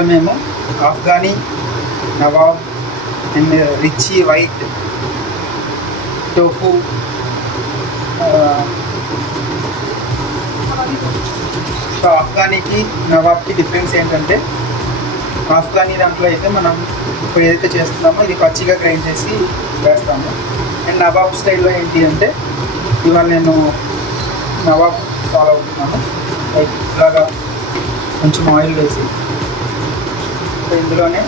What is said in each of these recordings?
ఇవాళ మేము ఆఫ్ఘనీ, నవాబ్ అండ్ రిచీ వైట్ టోఫు సో ఆఫ్ఘనీకి నవాబ్కి డిఫరెన్స్ ఏంటంటే ఆఫ్ఘనీ దాంట్లో అయితే మనం ఇప్పుడు ఏదైతే చేస్తున్నామో ఇది పచ్చిగా గ్రైండ్ చేసి వేస్తాము. అండ్ నవాబ్ స్టైల్లో ఏంటి అంటే ఇవాళ నేను నవాబ్ ఫాలో అవుతున్నాను. లైక్ ఇలాగా కొంచెం ఆయిల్ వేసి సో ఇందులోనే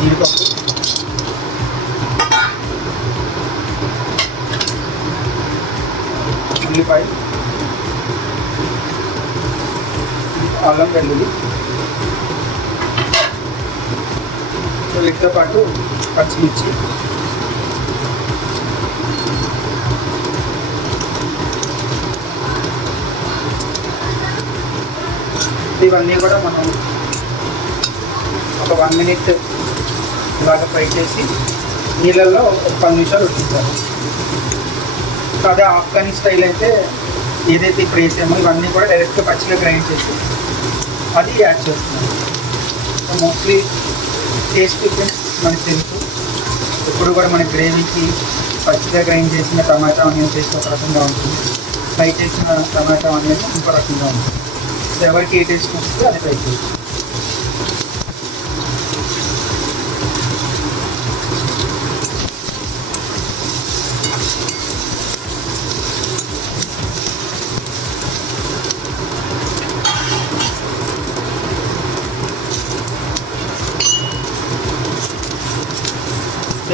జీడిపప్పు, ఉల్లిపాయ, అల్లం వెల్లుల్లి, వీటితో పాటు పచ్చిమిర్చి, ఇవన్నీ కూడా మనం ఒక 1 minute ఇలాగ ఫ్రై చేసి నీళ్ళల్లో ఒక 10 నిమిషాలు ఉడికించాలి. అదే ఆఫ్ఘనీ స్టైల్ అయితే ఏదైతే ఇప్పుడు వేసామో ఇవన్నీ కూడా డైరెక్ట్గా పచ్చిగా గ్రైండ్ చేసి అది యాడ్ చేస్తున్నాం. సో మోస్ట్లీ టేస్ట్ డిఫరెన్స్ మనకు తెలుసు. ఇప్పుడు కూడా మన గ్రేవీకి పచ్చిగా గ్రైండ్ చేసిన టమాటా ఆనియన్ టేస్ట్ ఒక రకంగా ఉంటుంది, ఫ్రై చేసిన టమాటా ఆనియన్ ఇంకో రకంగా ఉంటుంది. సో ఎవరికి ఏ టేస్ట్ వస్తే అది ట్రై చేయాలి.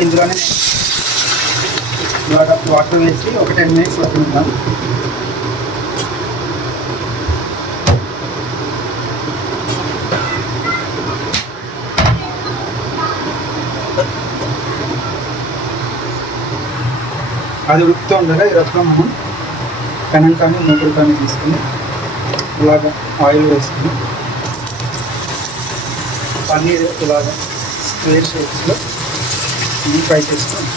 ఇందులోనే వాటర్ వేసి ఒక 10 minutes ఉడికిద్దాం. అది ఉడుకుతూ ఉండగా ఈ రకంగా మనం పెనం కానీ మూకుడు కానీ తీసుకుని ఇలాగ ఆయిల్ వేసుకుని పన్నీర్ ఇలాగ స్క్వేర్ షేప్స్లో ఫ్రై చేసుకొని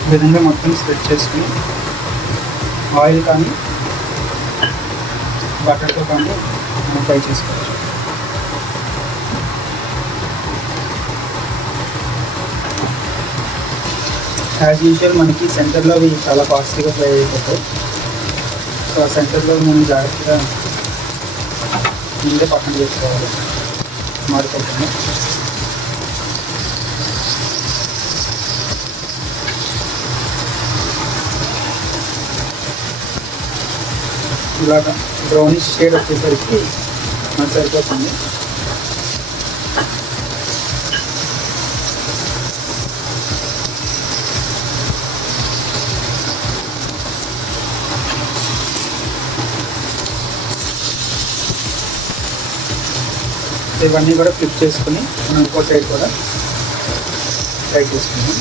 ఈ విధంగా మొత్తం స్ప్రెడ్ చేసుకుని ఆయిల్ కానీ బటర్తో కానీ మనం ఫ్రై చేసుకోవచ్చు. యాజ్ యూజువల్ మనకి సెంటర్లో అవి చాలా ఫాస్ట్గా ఫ్రై అయిపోతాయి. సో ఆ సెంటర్లో మనం జాగ్రత్తగా ముందే పక్కన చేసుకోవాలి మాడిపోతుంది. ఇలాగా బ్రౌనిష్ షేడ్ వచ్చేసరికి మనకు సరిపోతుంది. ఇవన్నీ కూడా ఫ్లిప్ చేసుకుని మనం ఇంకో సైడ్ కూడా ఫ్రై చేసుకున్నాం.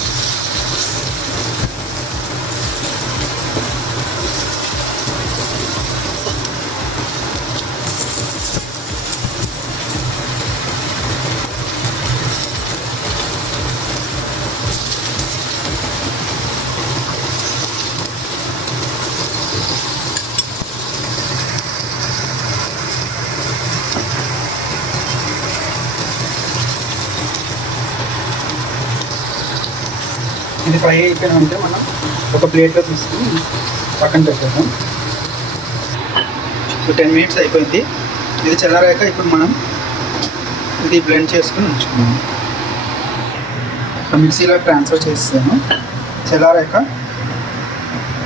ఇది ఫ్రై అయిపోయినంటే మనం ఒక ప్లేట్లో తీసుకుని పక్కన పెట్టేద్దాం. సో 10 minutes అయిపోయింది. ఇది చల్లారాక ఇప్పుడు మనం ఇది బ్లెండ్ చేసుకుని ఉంచుకున్నాం. సో మిక్సీలో ట్రాన్స్ఫర్ చేస్తాను. చల్లారాక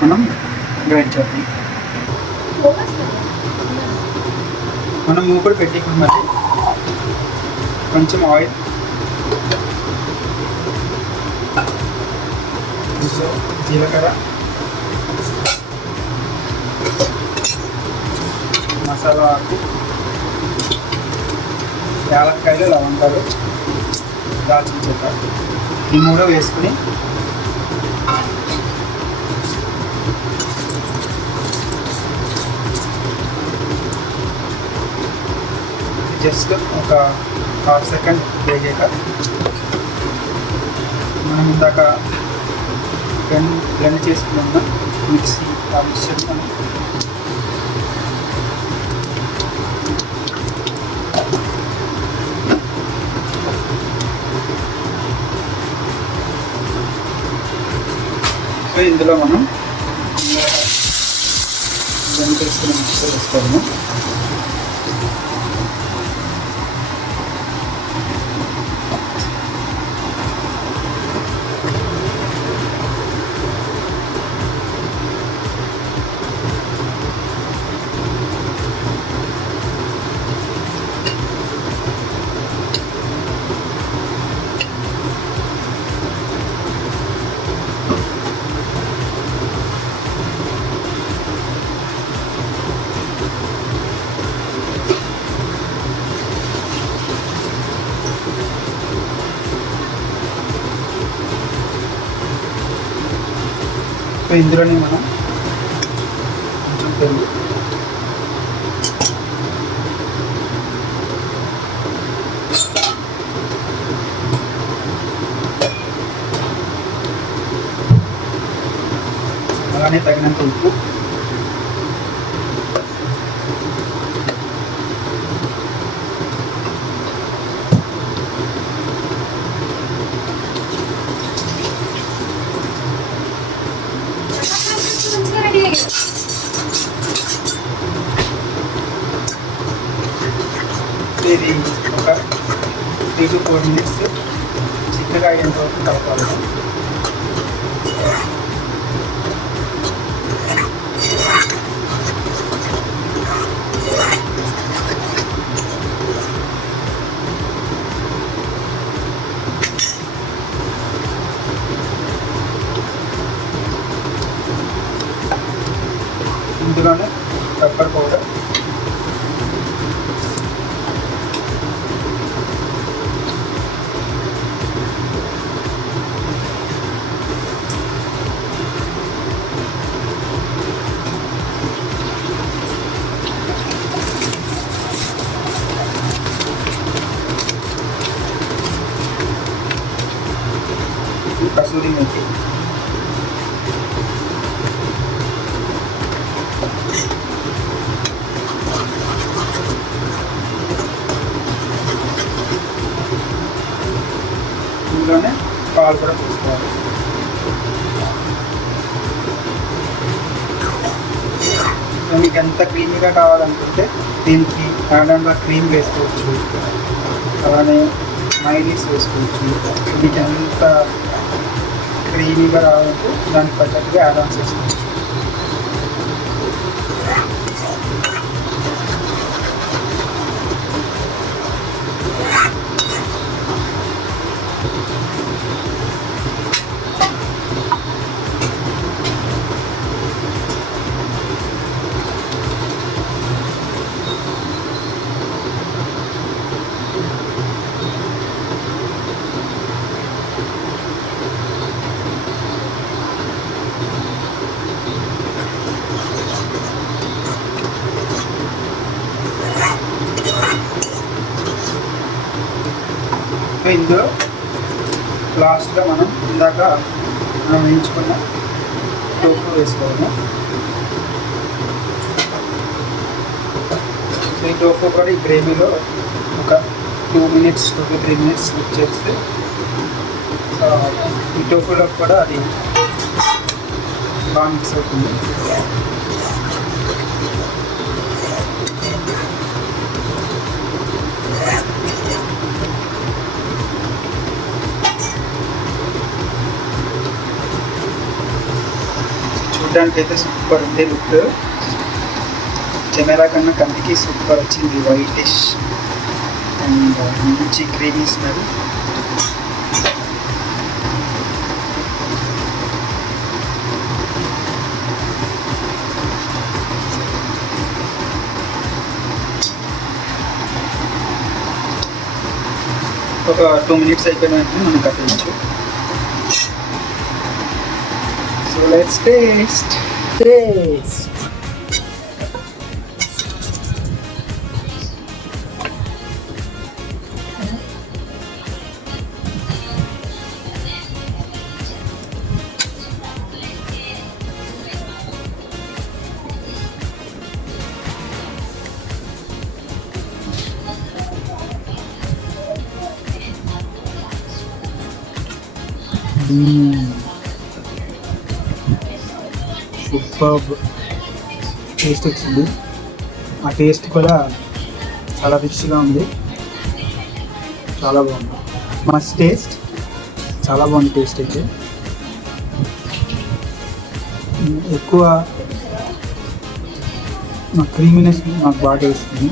మనం గ్రైండ్ చేద్దాం. మనం మూకుడు పెట్టి మళ్ళీ కొంచెం ఆయిల్, జీలకర్ర, మసాలా ఆకు, యాలక్కాయలు, లవంగాలు, దాల్చిన చెక్క ఈ మూడు వేసుకుని జస్ట్ ఒక హాఫ్ సెకండ్ వేగాక మనం ఇందాక బ్లెండ్ చేసుకున్న మిక్సీ ఆ మిక్చర్ మనం ఇందులో మనం బ్లెండ్ చేసుకున్న మిక్చర్ వేసుకోవాలి. సో ఇందులోనే మనం కొంచెం పెరుగు, అలానే తగినంత ఉప్పు, ఇది ఒక 3 to 4 minutes చిక్కగా అయ్యేంత వరకు కలపాలి. ఇందులోనే పెప్పర్ పౌడర్, కసూరి మేతి, ఇందులోనే పాలు కూడా పోసుకోవాలి. మీకు ఎంత క్రీమీగా కావాలనుకుంటే దీనికి యాడన్గా క్రీమ్ వేసుకోవచ్చు, అలానే మైనీస్ వేసుకోవచ్చు. మీకు ఎంత క్రీమీగా రావాలంటే దానికి తగ్గట్టుగా యాడాన్స్ వేసుకోవచ్చు. ఇందులో లాస్ట్గా మనం ఇందాక వేయించుకున్న టోఫు వేసుకోవాలి. ఈ టోఫు కూడా ఈ గ్రేవీలో ఒక 2 minutes to 3 minutes కుక్ చేస్తే ఈ టోఫులో కూడా అది బాగా మిక్స్ అవుతుంది. చూడడానికి అయితే సూపర్ ఉంది లుక్. కెమెరా కన్నా కంటికి సూపర్ వచ్చింది. వైటిష్ అండ్ మంచి క్రీమీ స్మెల్. ఒక 2 minutes అయిపోయిన వెంటనే మనం కట్టేయచ్చు. So let's taste. Super taste వచ్చింది. ఆ టేస్ట్ కూడా చాలా రిచ్గా ఉంది, చాలా బాగుంది. మస్ట్ టేస్ట్, చాలా బాగుంది టేస్ట్ అయితే. ఎక్కువ క్రీమీనెస్ నాకు బాగా టేస్ట్ ఉంది.